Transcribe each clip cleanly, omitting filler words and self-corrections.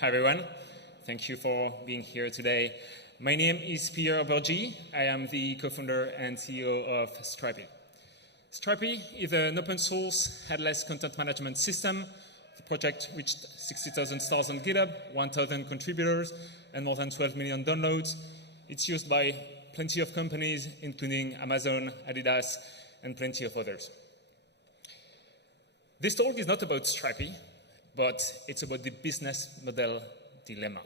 Hi everyone. Thank you for being here today. My name is Pierre Burgy. I am the co-founder and CEO of Strapi. Strapi is an open source headless content management system. The project reached 60,000 stars on GitHub, 1,000 contributors, and more than 12 million downloads. It's used by plenty of companies, including Amazon, Adidas, and plenty of others. This talk is not about Strapi, but it's about the business model dilemma.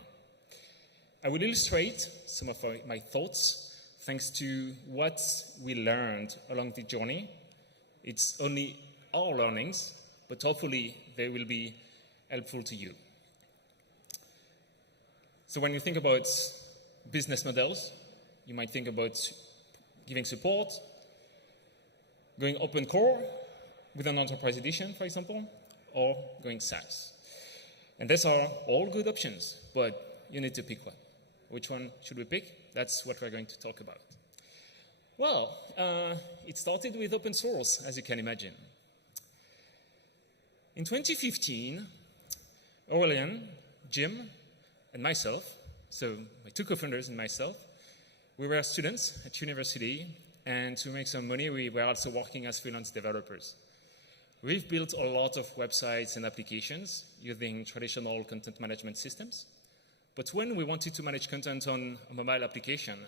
I will illustrate some of my thoughts thanks to what we learned along the journey. It's only our learnings, but hopefully they will be helpful to you. So when you think about business models, you might think about giving support, going open core with an enterprise edition, for example, or going SaaS. And these are all good options, but you need to pick one. Which one should we pick? That's what we're going to talk about. Well, it started with open source, as you can imagine. In 2015, Aurélien, Jim, and myself, so my two co-founders and myself, we were students at university, and to make some money, we were also working as freelance developers. We've built a lot of websites and applications using traditional content management systems. But when we wanted to manage content on a mobile application,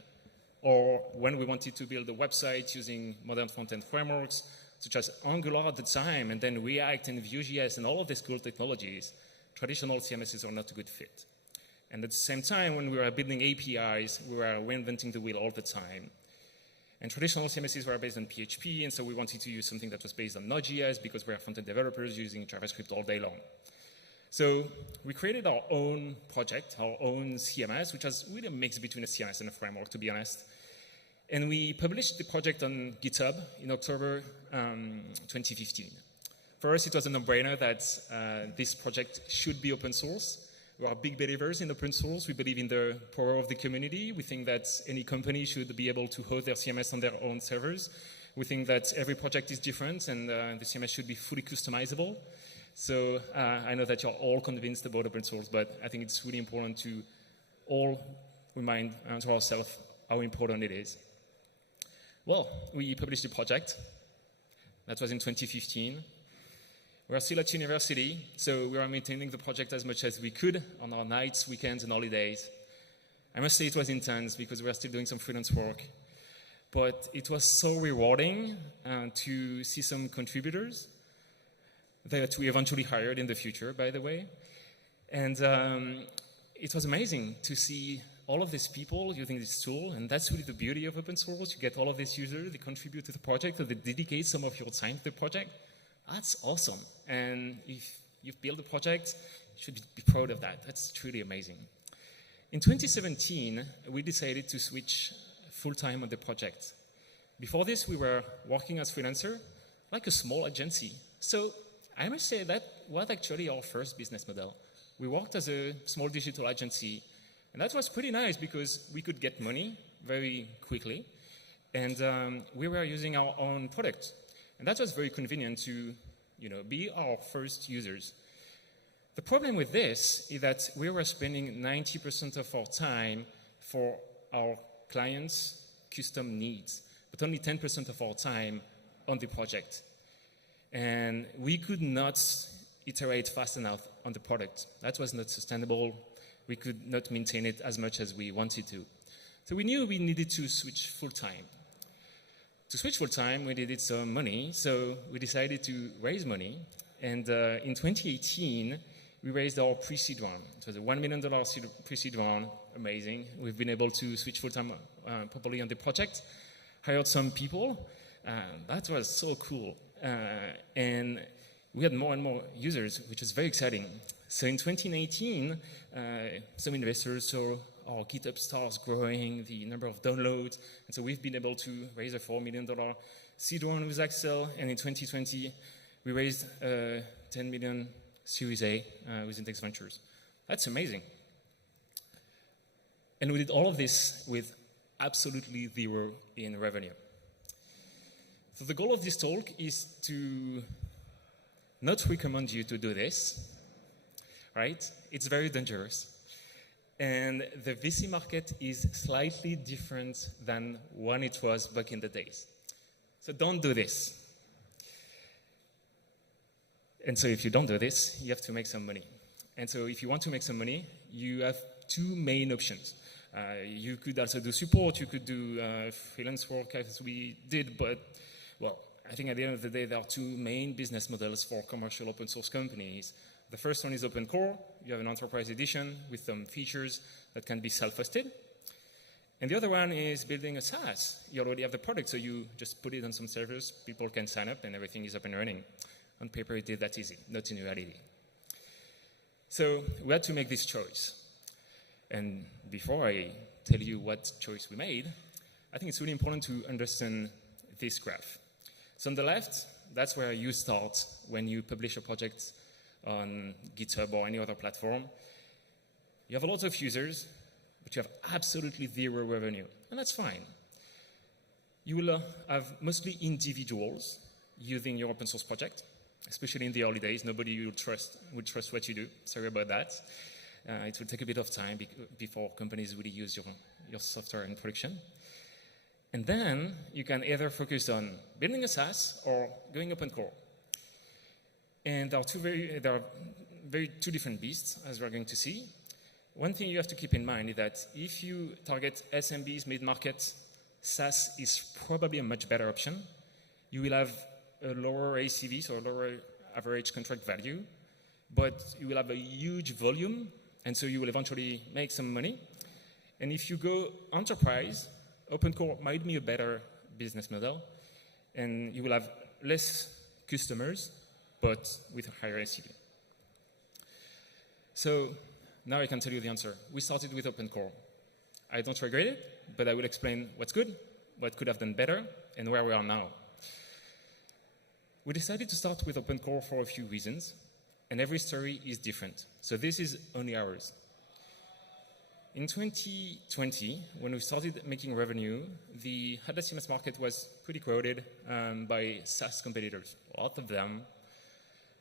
or when we wanted to build a website using modern front-end frameworks, such as Angular at the time, and then React and Vue.js and all of these cool technologies, traditional CMSs are not a good fit. And at the same time, when we were building APIs, we were reinventing the wheel all the time. And traditional CMSs were based on PHP, and so we wanted to use something that was based on node.js because we are front-end developers using JavaScript all day long. So we created our own project, our own CMS, which was really a mix between a CMS and a framework, to be honest. And we published the project on GitHub in October 2015. For us, it was a no-brainer that this project should be open source. We are big believers in open source. We believe in the power of the community. We think that any company should be able to host their CMS on their own servers. We think that every project is different and the CMS should be fully customizable. So I know that you're all convinced about open source, but I think it's really important to all remind to ourselves how important it is. Well, we published the project. That was in 2015. We are still at university, so we are maintaining the project as much as we could on our nights, weekends, and holidays. I must say it was intense because we are still doing some freelance work. But it was so rewarding to see some contributors that we eventually hired in the future, by the way. And it was amazing to see all of these people using this tool, and that's really the beauty of open source. You get all of these users, they contribute to the project, or they dedicate some of your time to the project. That's awesome. And if you've built a project, you should be proud of that. That's truly amazing. In 2017, we decided to switch full-time on the project. Before this, we were working as freelancer, like a small agency. So I must say that was actually our first business model. We worked as a small digital agency, and that was pretty nice because we could get money very quickly, and we were using our own product. And that was very convenient to be our first users. The problem with this is that we were spending 90% of our time for our clients' custom needs, but only 10% of our time on the project. And we could not iterate fast enough on the product. That was not sustainable. We could not maintain it as much as we wanted to. So we knew we needed to switch full-time. To switch full-time, we needed some money, so we decided to raise money. And in 2018, we raised our pre-seed round. It was a $1 million pre-seed round. Amazing. We've been able to switch full-time properly on the project, hired some people. That was so cool. And we had more and more users, which was very exciting. So in 2019, some investors saw our GitHub stars growing, the number of downloads, and so we've been able to raise a $4 million seed round with Axel, and in 2020, we raised a $10 million Series A with Index Ventures. That's amazing. And we did all of this with absolutely zero in revenue. So the goal of this talk is to not recommend you to do this, right? it's very dangerous. And the VC market is slightly different than when it was back in the days. So don't do this. And so if you don't do this, you have to make some money. And so if you want to make some money, you have two main options. You could also do support, you could do freelance work as we did, but, well, I think at the end of the day, there are two main business models for commercial open source companies. The first one is open core. You have an enterprise edition with some features that can be self-hosted. And the other one is building a SaaS. You already have the product, so you just put it on some servers, people can sign up, and everything is up and running. On paper, it is that easy, not in reality. So we had to make this choice. And before I tell you what choice we made, I think it's really important to understand this graph. So on the left, that's where you start when you publish a project on GitHub or any other platform. You have a lot of users, but you have absolutely zero revenue, and that's fine. You will have mostly individuals using your open source project, especially in the early days. Nobody would trust what you do. Sorry about that. It will take a bit of time before companies really use your software in production. And then you can either focus on building a SaaS or going open core. And there are two different beasts, as we're going to see. One thing you have to keep in mind is that if you target SMBs, mid-market, SaaS is probably a much better option. You will have a lower ACV, so a lower average contract value, but you will have a huge volume, and so you will eventually make some money. And if you go enterprise, open core might be a better business model, and you will have less customers, but with a higher ACV. So now I can tell you the answer. We started with open core. I don't regret it, but I will explain what's good, what could have done better, and where we are now. We decided to start with open core for a few reasons, and every story is different. So this is only ours. In 2020, when we started making revenue, the headless CMS market was pretty crowded by SaaS competitors, a lot of them.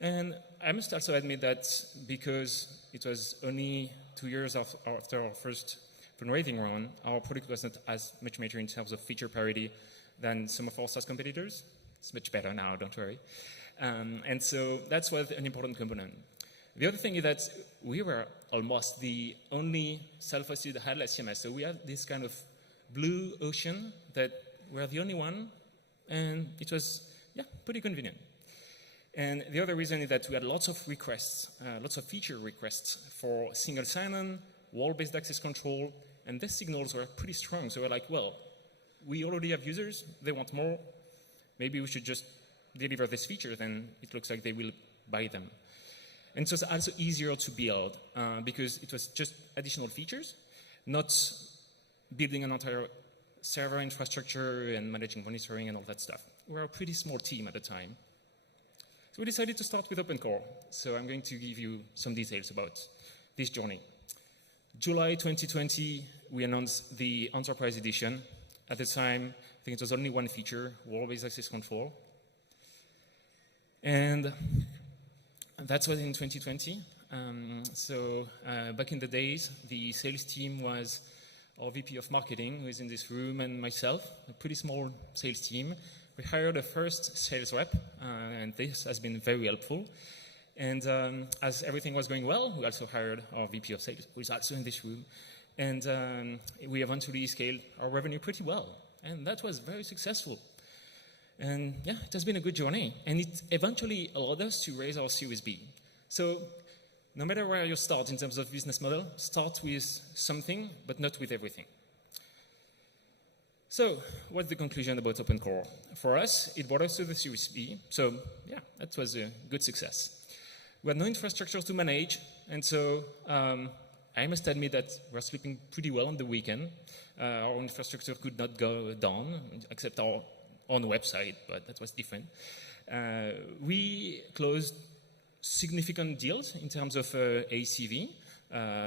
And I must also admit that because it was only 2 years after our first fundraising round, our product was not as much mature in terms of feature parity than some of our SaaS competitors. It's much better now, don't worry. And so that's was an important component. The other thing is that we were almost the only self-hosted headless CMS. So we had this kind of blue ocean that we're the only one, and it was, pretty convenient. And the other reason is that we had lots of requests, lots of feature requests for single sign-on, wall-based access control, and these signals were pretty strong. So we're like, well, we already have users, they want more, maybe we should just deliver this feature, then it looks like they will buy them. And so it's also easier to build because it was just additional features, not building an entire server infrastructure and managing monitoring and all that stuff. We were a pretty small team at the time. So we decided to start with open core. So I'm going to give you some details about this journey. July 2020, we announced the Enterprise Edition. At the time, I think it was only one feature, wall-based access control. And that was in 2020. Back in the days, the sales team was our VP of marketing, who is in this room, and myself, a pretty small sales team. We hired a first sales rep, and this has been very helpful. And as everything was going well, we also hired our VP of sales, who is also in this room. And we eventually scaled our revenue pretty well. And that was very successful. And it has been a good journey. And it eventually allowed us to raise our Series B. So no matter where you start in terms of business model, start with something, but not with everything. So what's the conclusion about open core? For us, it brought us to the Series B. So that was a good success. We had no infrastructure to manage. And so I must admit that we're sleeping pretty well on the weekend. Our infrastructure could not go down, except our own website, but that was different. We closed significant deals in terms of ACV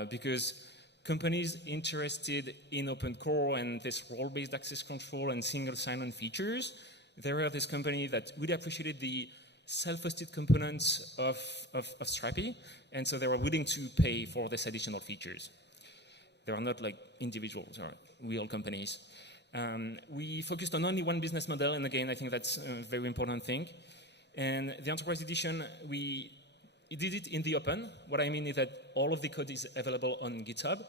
because companies interested in open core and this role-based access control and single sign-on features, there were this company that really appreciated the self-hosted components of Strapi, and so they were willing to pay for these additional features. They are not like individuals or real companies. We focused on only one business model, and again, I think that's a very important thing. And the Enterprise Edition, we did it in the open. What I mean is that all of the code is available on GitHub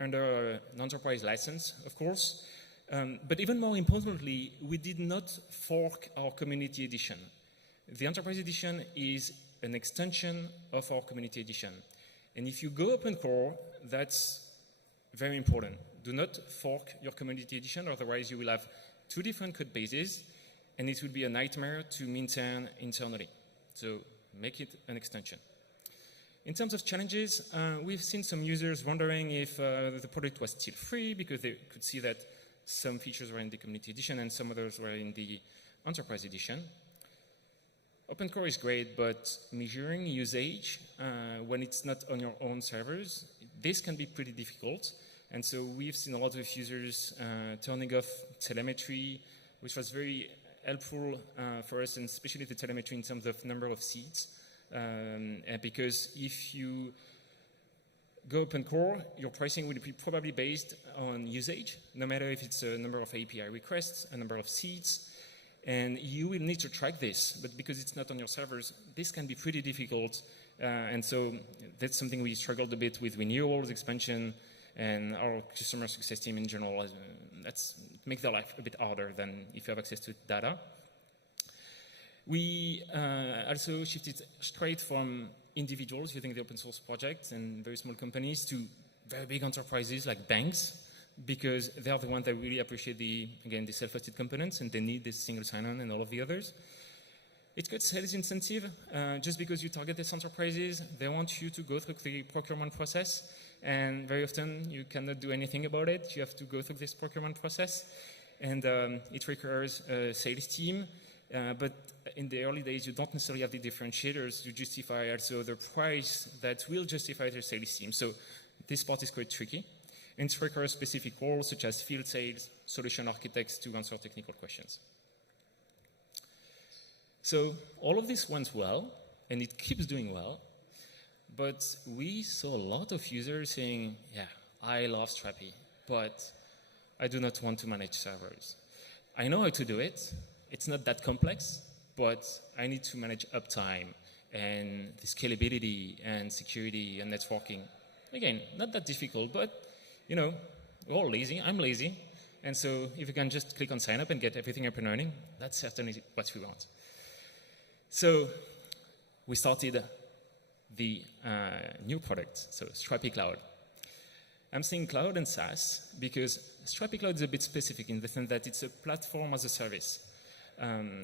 under an enterprise license, of course. But even more importantly, we did not fork our Community Edition. The Enterprise Edition is an extension of our Community Edition. And if you go open core, that's very important. Do not fork your Community Edition, otherwise you will have two different code bases, and it will be a nightmare to maintain internally. So make it an extension. In terms of challenges, we've seen some users wondering if the product was still free because they could see that some features were in the Community Edition and some others were in the Enterprise Edition. OpenCore is great, but measuring usage when it's not on your own servers, this can be pretty difficult. And so we've seen a lot of users turning off telemetry, which was very helpful for us, and especially the telemetry in terms of number of seats. Because if you go open core, your pricing will be probably based on usage, no matter if it's a number of API requests, a number of seats, and you will need to track this. But because it's not on your servers, this can be pretty difficult. And so that's something we struggled a bit with renewals, expansion, and our customer success team in general. That's make their life a bit harder than if you have access to data. We also shifted straight from individuals using the open source project and very small companies to very big enterprises like banks, because they are the ones that really appreciate the self-hosted components, and they need this single sign-on and all of the others. It's good sales incentive. Just because you target these enterprises, they want you to go through the procurement process, and very often you cannot do anything about it. You have to go through this procurement process, and it requires a sales team. But in the early days, you don't necessarily have the differentiators to justify also the price that will justify their sales team. So this part is quite tricky. And it requires specific roles such as field sales, solution architects to answer technical questions. So all of this went well, and it keeps doing well. But we saw a lot of users saying, yeah, I love Strapi, but I do not want to manage servers. I know how to do it. It's not that complex, but I need to manage uptime and the scalability and security and networking. Again, not that difficult, but you know, we're all lazy. I'm lazy. And so if you can just click on sign up and get everything up and running, that's certainly what we want. So we started the new product, so Strapi Cloud. I'm saying cloud and SaaS because Strapi Cloud is a bit specific in the sense that it's a platform as a service.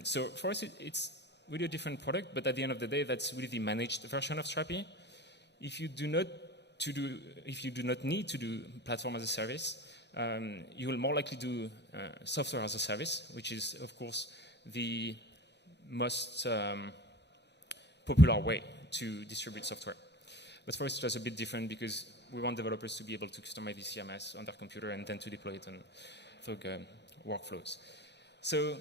So for us, it's really a different product, but at the end of the day, that's really the managed version of Strapi. If you do not need to do platform as a service, you will more likely do software as a service, which is, of course, the most popular way to distribute software. But for us, it was a bit different because we want developers to be able to customize the CMS on their computer and then to deploy it on through workflows. So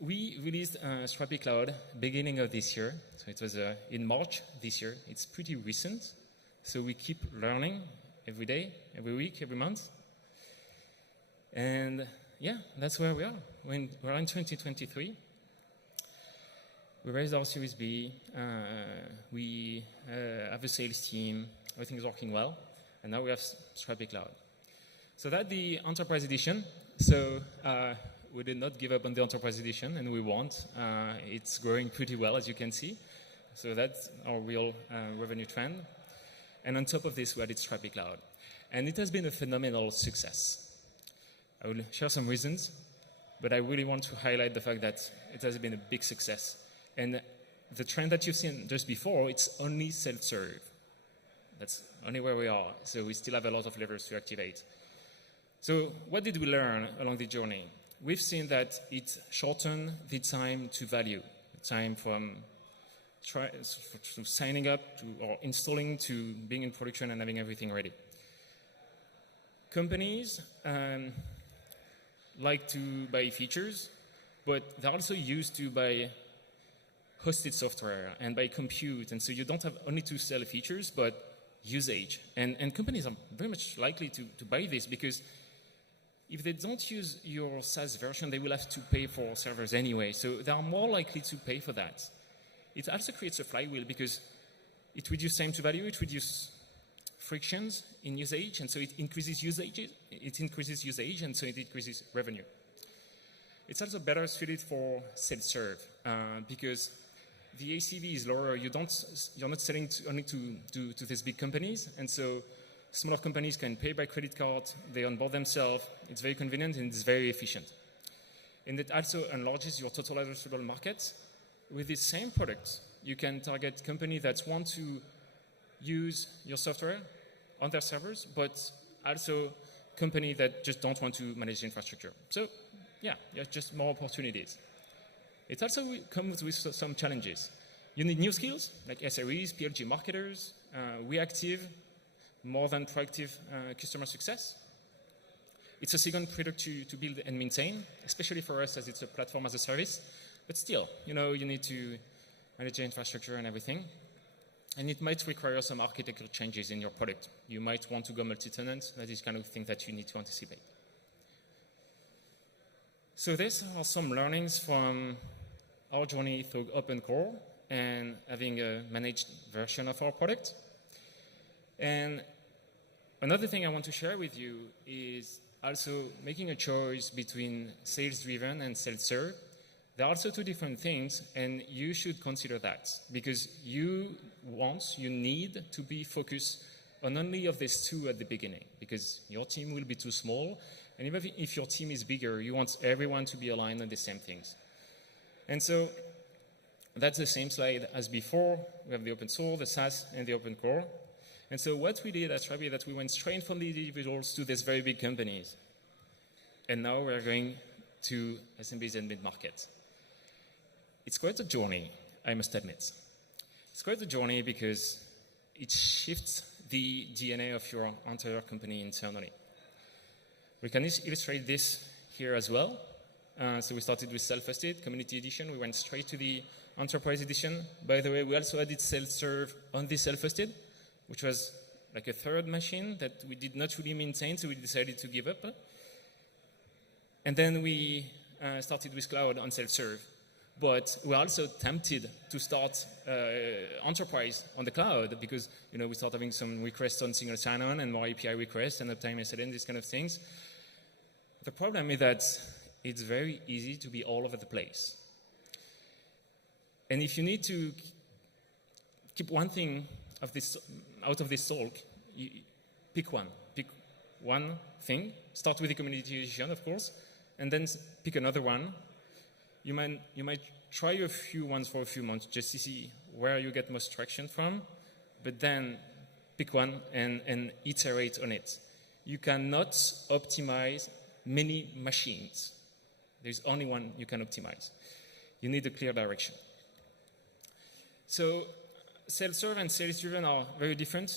we released Strapi Cloud beginning of this year. So it was in March this year. It's pretty recent. So we keep learning every day, every week, every month. And yeah, that's where we are. We're in 2023. We raised our Series B. We have a sales team. Everything is working well. And now we have Strapi Cloud. So that's the Enterprise Edition. So we did not give up on the Enterprise Edition, and we won't. It's growing pretty well, as you can see. So that's our real revenue trend. And on top of this, we added Strapi Cloud. And it has been a phenomenal success. I will share some reasons, but I really want to highlight the fact that it has been a big success. And the trend that you've seen just before, it's only self-serve. That's only where we are. So we still have a lot of levers to activate. So what did we learn along the journey? We've seen that it shortened the time to value, the time from signing up to, or installing to being in production and having everything ready. Companies like to buy features, but they're also used to buy hosted software and by compute. And so you don't have only to sell features, but usage. And companies are very much likely to buy this because if they don't use your SaaS version, they will have to pay for servers anyway. So they are more likely to pay for that. It also creates a flywheel because it reduces time to value, it reduces frictions in usage, and so it increases usage, and so it increases revenue. It's also better suited for self-serve because the ACV is lower. You're not selling only to these big companies, and so smaller companies can pay by credit card. They onboard themselves. It's very convenient and it's very efficient. And it also enlarges your total addressable market. With the same product, you can target companies that want to use your software on their servers, but also companies that just don't want to manage the infrastructure. So, yeah, just more opportunities. It also comes with some challenges. You need new skills, like SREs, PLG marketers, reactive, more than proactive customer success. It's a second product to build and maintain, especially for us as it's a platform as a service. But still, you need to manage the infrastructure and everything. And it might require some architectural changes in your product. You might want to go multi-tenant. That is kind of thing that you need to anticipate. So these are some learnings from our journey through open core and having a managed version of our product. And another thing I want to share with you is also making a choice between sales-driven and self-serve. There are also two different things, and you should consider that because you need to be focused on only of these two at the beginning because your team will be too small, and even if your team is bigger, you want everyone to be aligned on the same things. And so that's the same slide as before. We have the open source, the SaaS, and the open core. And so what we did at Strapi is that we went straight from the individuals to these very big companies. And now we're going to SMBs and mid-market. It's quite a journey, I must admit. It's quite a journey because it shifts the DNA of your entire company internally. We can illustrate this here as well. So we started with self-hosted, community edition. We went straight to the enterprise edition. By the way, we also added self-serve on the self-hosted, which was like a third machine that we did not really maintain, so we decided to give up. And then we started with cloud on self-serve. But we're also tempted to start enterprise on the cloud because we start having some requests on single sign-on and more API requests and uptime SLN, these kind of things. The problem is that it's very easy to be all over the place. And if you need to keep one thing out of this talk, pick one. Pick one thing. Start with the community edition, of course, and then pick another one. You might try a few ones for a few months just to see where you get most traction from, but then pick one and iterate on it. You cannot optimize many machines. There's only one you can optimize. You need a clear direction. So self-serve and sales-driven are very different.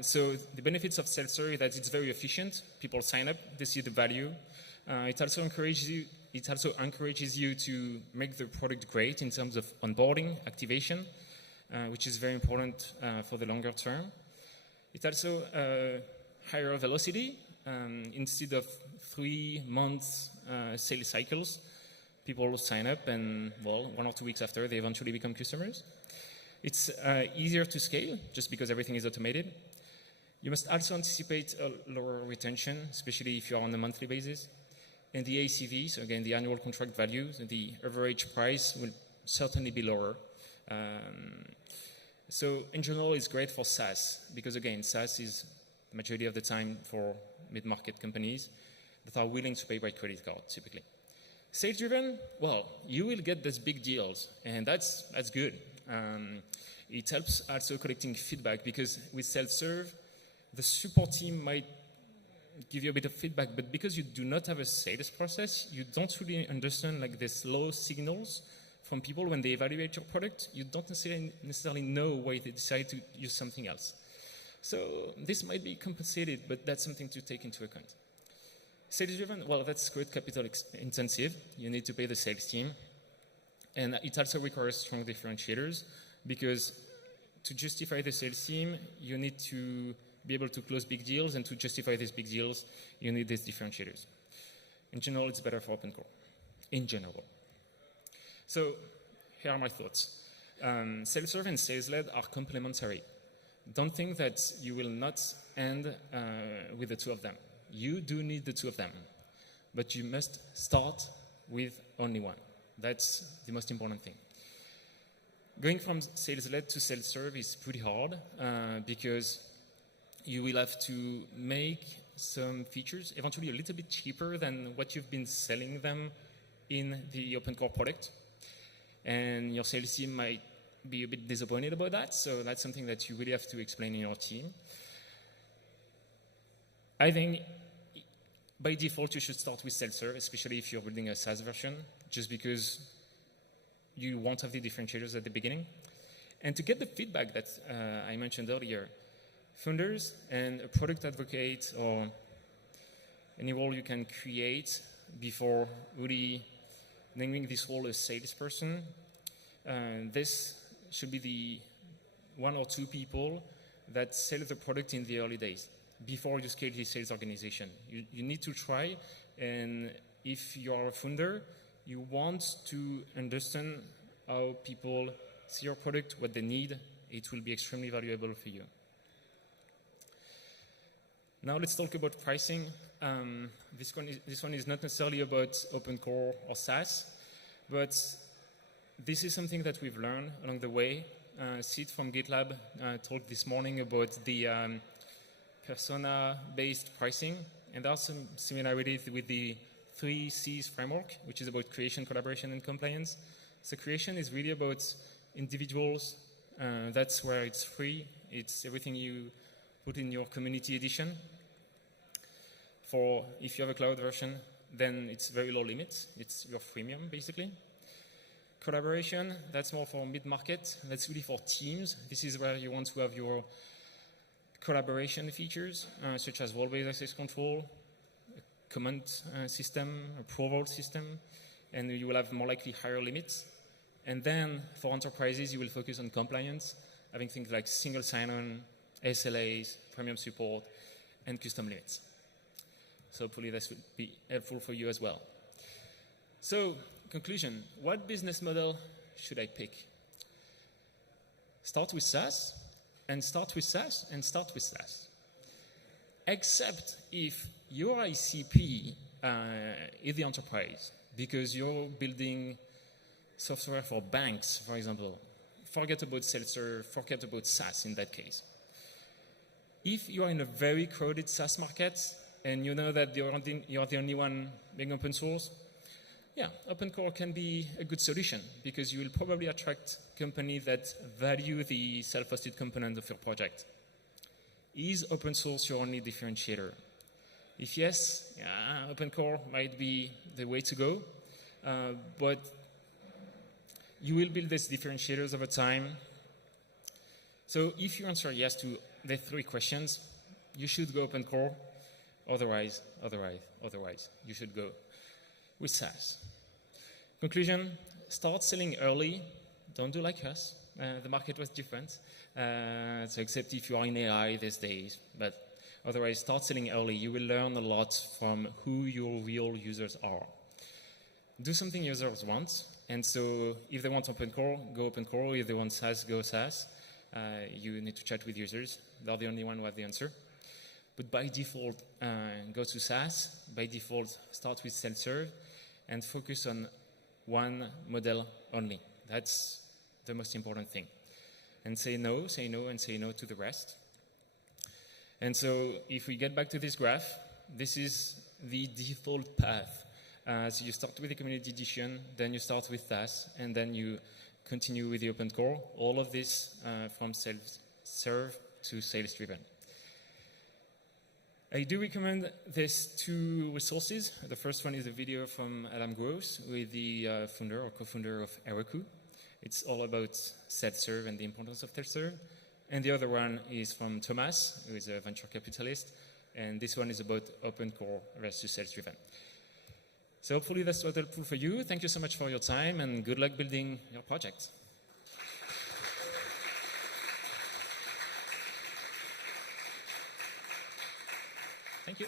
So the benefits of self-serve is that it's very efficient. People sign up, they see the value. It also encourages you to make the product great in terms of onboarding, activation, which is very important for the longer term. It also higher velocity. Instead of 3 months sales cycles, people sign up and, 1 or 2 weeks after, they eventually become customers. It's easier to scale just because everything is automated. You must also anticipate a lower retention, especially if you're on a monthly basis. And the ACV, so again, the annual contract value, the average price will certainly be lower. So in general, it's great for SaaS because, again, SaaS is the majority of the time for mid-market companies that are willing to pay by credit card, typically. Sales-driven, you will get these big deals, and that's good. It helps also collecting feedback because with self-serve, the support team might give you a bit of feedback, but because you do not have a sales process, you don't really understand like the slow signals from people when they evaluate your product. You don't necessarily know why they decide to use something else. So this might be compensated, but that's something to take into account. Sales-driven, that's quite capital intensive. You need to pay the sales team. And it also requires strong differentiators because to justify the sales team, you need to be able to close big deals, and to justify these big deals, you need these differentiators. In general, it's better for open core, in general. So here are my thoughts. Self-serve and sales-led are complementary. Don't think that you will not end with the two of them. You do need the two of them, but you must start with only one. That's the most important thing. Going from sales-led to self-serve is pretty hard because you will have to make some features eventually a little bit cheaper than what you've been selling them in the open core product. And your sales team might be a bit disappointed about that, so that's something that you really have to explain in your team. I think by default you should start with self-serve, especially if you're building a SaaS version, just because you won't have the differentiators at the beginning. And to get the feedback that I mentioned earlier, founders and a product advocate or any role you can create before really naming this role a salesperson, this should be the one or two people that sell the product in the early days before you scale the sales organization. You need to try, and if you're a founder, you want to understand how people see your product, what they need. It will be extremely valuable for you. Now let's talk about pricing. This one is not necessarily about open core or SaaS, but this is something that we've learned along the way. Sid from GitLab talked this morning about the persona-based pricing, and there are some similarities with the 3 C's framework, which is about creation, collaboration, and compliance. So creation is really about individuals. That's where it's free. It's everything you put in your community edition. For if you have a cloud version, then it's very low limits. It's your freemium, basically. Collaboration, that's more for mid-market. That's really for teams. This is where you want to have your collaboration features, such as role-based access control, a command system, approval system, and you will have more likely higher limits. And then for enterprises, you will focus on compliance, having things like single sign-on, SLAs, premium support, and custom limits. So hopefully this will be helpful for you as well. So, conclusion, what business model should I pick? Start with SaaS, and start with SaaS, and start with SaaS. Except if your ICP is the enterprise, because you're building software for banks, for example. Forget about self-serve, forget about SaaS in that case. If you are in a very crowded SaaS market, and you know that you're the only one being open source, yeah, open core can be a good solution because you will probably attract companies that value the self-hosted component of your project. Is open source your only differentiator? If yes, yeah, open core might be the way to go, but you will build these differentiators over time. So if you answer yes to the 3 questions, you should go open core. Otherwise, you should go with SaaS. Conclusion, start selling early. Don't do like us. The market was different. So except if you are in AI these days. But otherwise, start selling early. You will learn a lot from who your real users are. Do something users want. And so if they want open core, go open core. If they want SaaS, go SaaS. You need to chat with users. They're the only one who have the answer. But by default, go to SaaS. By default, start with self-serve and focus on one model only. That's the most important thing. And say no, and say no to the rest. And so if we get back to this graph, this is the default path. So you start with the community edition, then you start with SaaS, and then you continue with the open core. All of this from self-serve to sales-driven. I do recommend these 2 resources. The first one is a video from Adam Gross with the founder or co-founder of Heroku. It's all about self-serve and the importance of self-serve. And the other one is from Thomas, who is a venture capitalist. And this one is about open core versus sales-driven. So hopefully that's was helpful for you. Thank you so much for your time, and good luck building your project. Thank you.